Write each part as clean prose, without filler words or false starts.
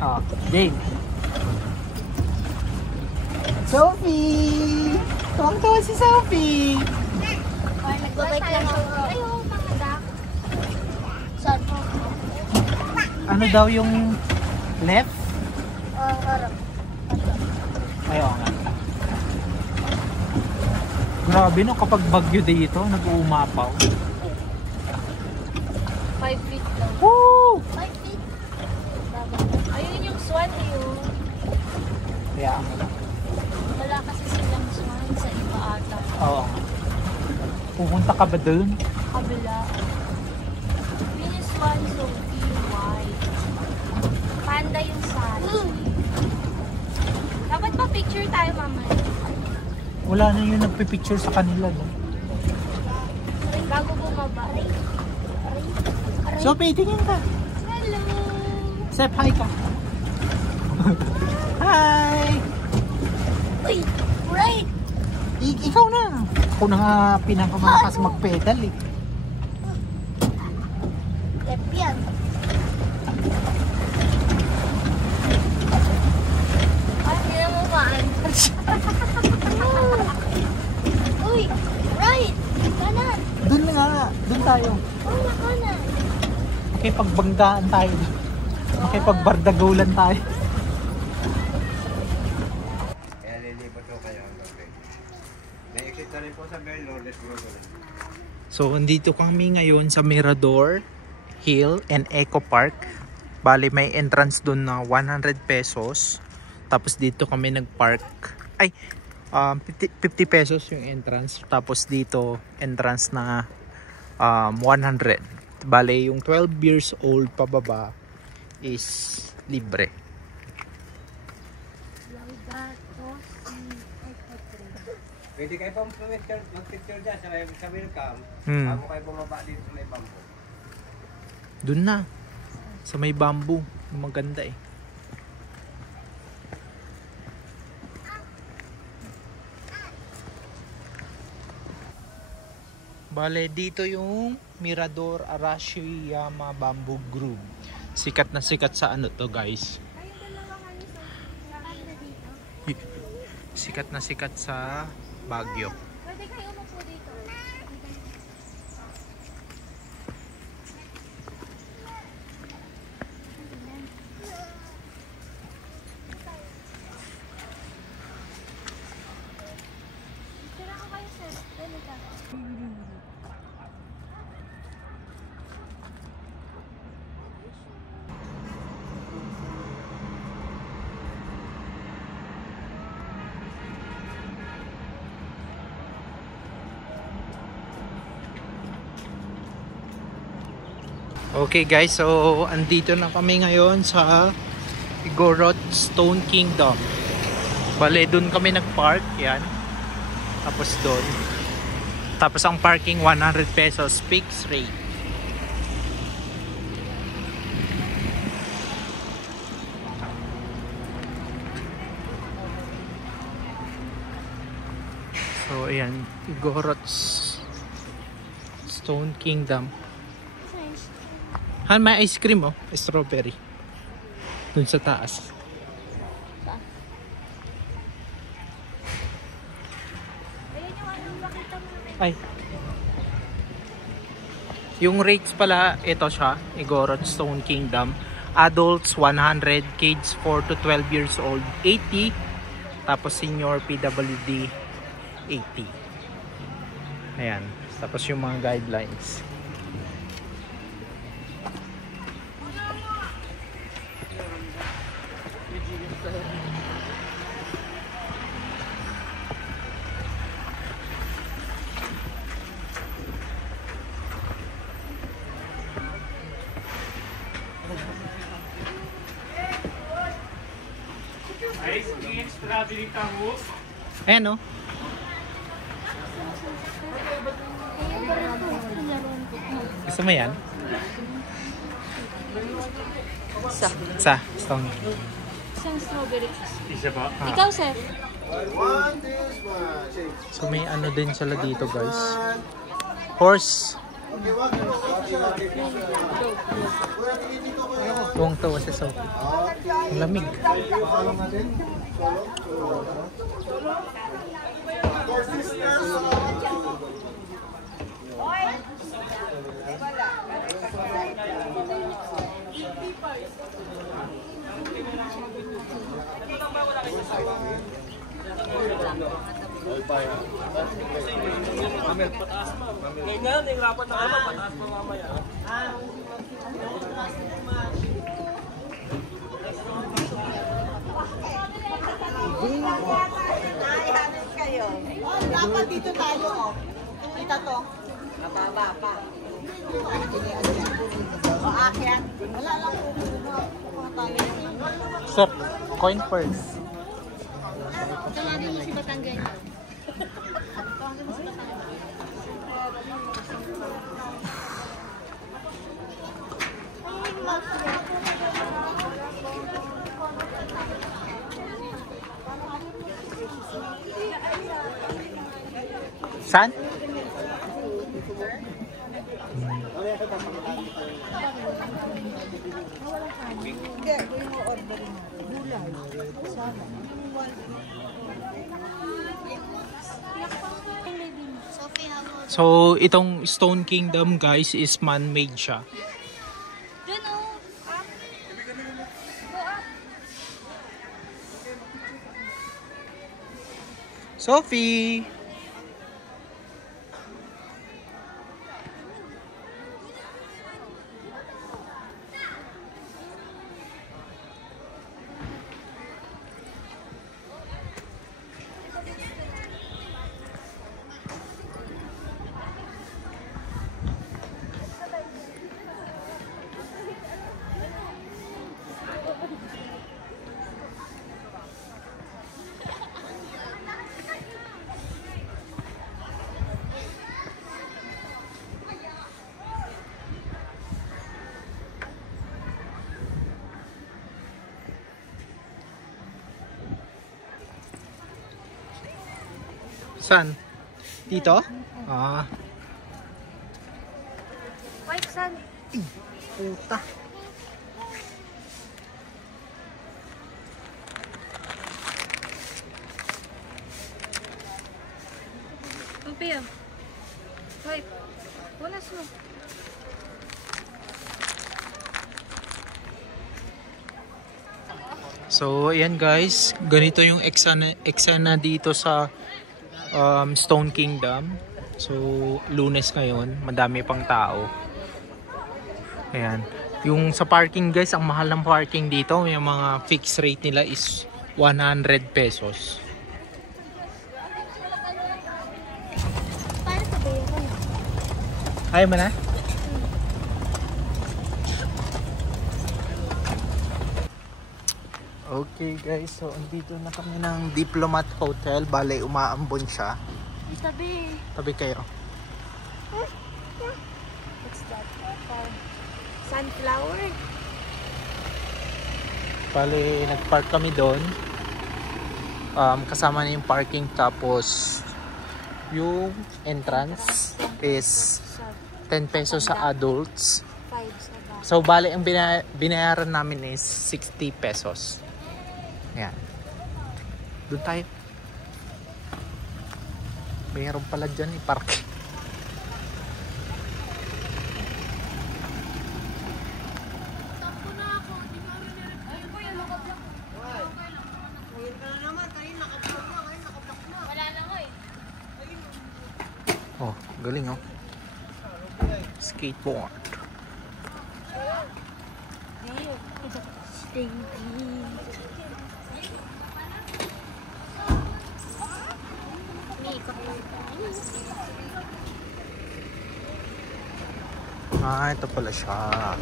Oh, Jane. Sophie! Tuwang-tuwa si Sophie! Nagbabike lang siya. Ayaw, mga dak. Saan po? Ano daw yung left? Harap. Ayaw nga. Grabe no, kapag bagyo dito, nag-uumapaw. 5 feet lang. Woo! 5 feet? Ayun yung swan yun. Kaya ang Wala kasi silang swan sa iba ata. oo. Pupunta ka ba dun? Kabila. Yun yung swan, Sophie, white. Panda yung sali. Dapat ba picture tayo mamaya? Wala na yung nagpipicture sa kanila. No? Bago bumaba. Sophie, tingin ka. Hello! Sep, hi ka. Hi! Uy! Right! Ikaw na. Ako na nga pinakamalakas mag-pedal eh. Left yan. Ay, hindi na mo ma-answer siya. Uy! Right! Kanan! Dun na nga. Dun tayo. Kanan! Makipagbanggaan tayo. Makipagbardagulan tayo. Kaya lilipat ko kayo hanggang Bell. May exit na rin po sa Bell, Lourdes Grove. So, andito kami ngayon sa Mirador Hill and Eco Park. Bali, may entrance dun na 100 pesos. Tapos dito kami nag-park. Ay, 50 pesos yung entrance. Tapos dito, entrance na 100. Bali, yung 12 years old pababa is libre. Pwede kayo pang mag-picture dyan sa welcome. Bago kayo bumaba dito sa may bamboo. Dun na. Sa may bamboo. Maganda eh. Bale, dito yung Mirador Arashiyama Bamboo Grove. Sikat na sikat sa ano to, guys. Sikat na sikat sa Baguio. Pwede kayo umupo dito. Tira ko kayo, sir. Pwede ka. Okay guys, so andito na kami ngayon sa Igorot Stone Kingdom. Bale, dun kami nag-park, yan. Tapos dun. Tapos ang parking 100 pesos fixed rate. So ayan, Igorot Stone Kingdom. Han, may ice cream oh, strawberry. Dun sa taas. Ayun yung ano, bakita mo namin. Ay. Yung rates pala, ito siya, Igorot Stone Kingdom. Adults 100, kids 4 to 12 years old 80, tapos senior PWD 80. Ayan, tapos yung mga guidelines. Ayan o. Gusto mo yan? Sa stone. Isang strawberry. Isa pa? Ikaw, sir. So may ano din sila dito guys. Horse Tuwang-tuwa si Sophie. Ang lamig. Ganyan, yung rapat na kama, pataas mo mamaya. Dapat dito tayo, oh. Kita to. Mababa pa. O, akyat. Wala lang po. Sir, coin first. Tawagin mo si Batanggay. Saan? So, itong Stone Kingdom guys is man-made siya. Dun oh. Up. Go up. Sophie! Saan? Dito? Ah. White sun. Puta. Pampia. White. Walas mo. So, ayan guys. Ganito yung eksena dito sa Stone Kingdom. So, Lunes ngayon, madami pang tao. Ayan. Yung sa parking guys, ang mahal ng parking dito, yung mga fixed rate nila is 100 pesos. Paano sabihin ko? Ayaw mo na? Okay guys, so andito na kami ng Diplomat Hotel. Bale, umaambon siya. Tabi. Tabi kayo. What's that? Sunflower. Bale, nagpark kami doon. Kasama na yung parking, tapos yung entrance is 10 pesos sa adults. 5 sa bata. So, bale, ang binayaran namin is 60 pesos. Ayan. Doon tayo. Mayroon pala dyan i-park. Oh, galing oh. Skateboard. Ah, ito pala siya.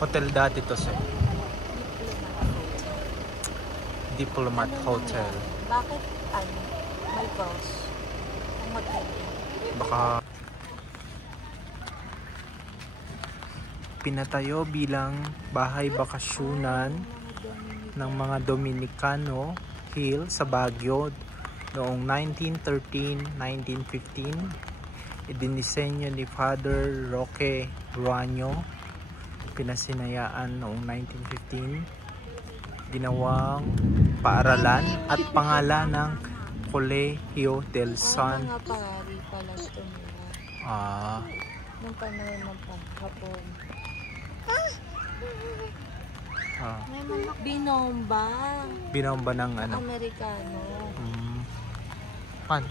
Hotel dati to sa Diplomat Hotel. Bakit ano? May cross. Ang hotel. Baka pinatayo bilang bahay bakasyunan ng mga Dominicano Hill sa Baguio Noong 1913, 1915, idinisenyo ni Father Roque Ruano. Pinasinayaan noong 1915. Ginawang paaralan at pangalan ng Colegio del San. Mga pari pala ito nila. Nung panahon ng Hapon. Binomba. Binomba ng ano? Amerikano. Pan.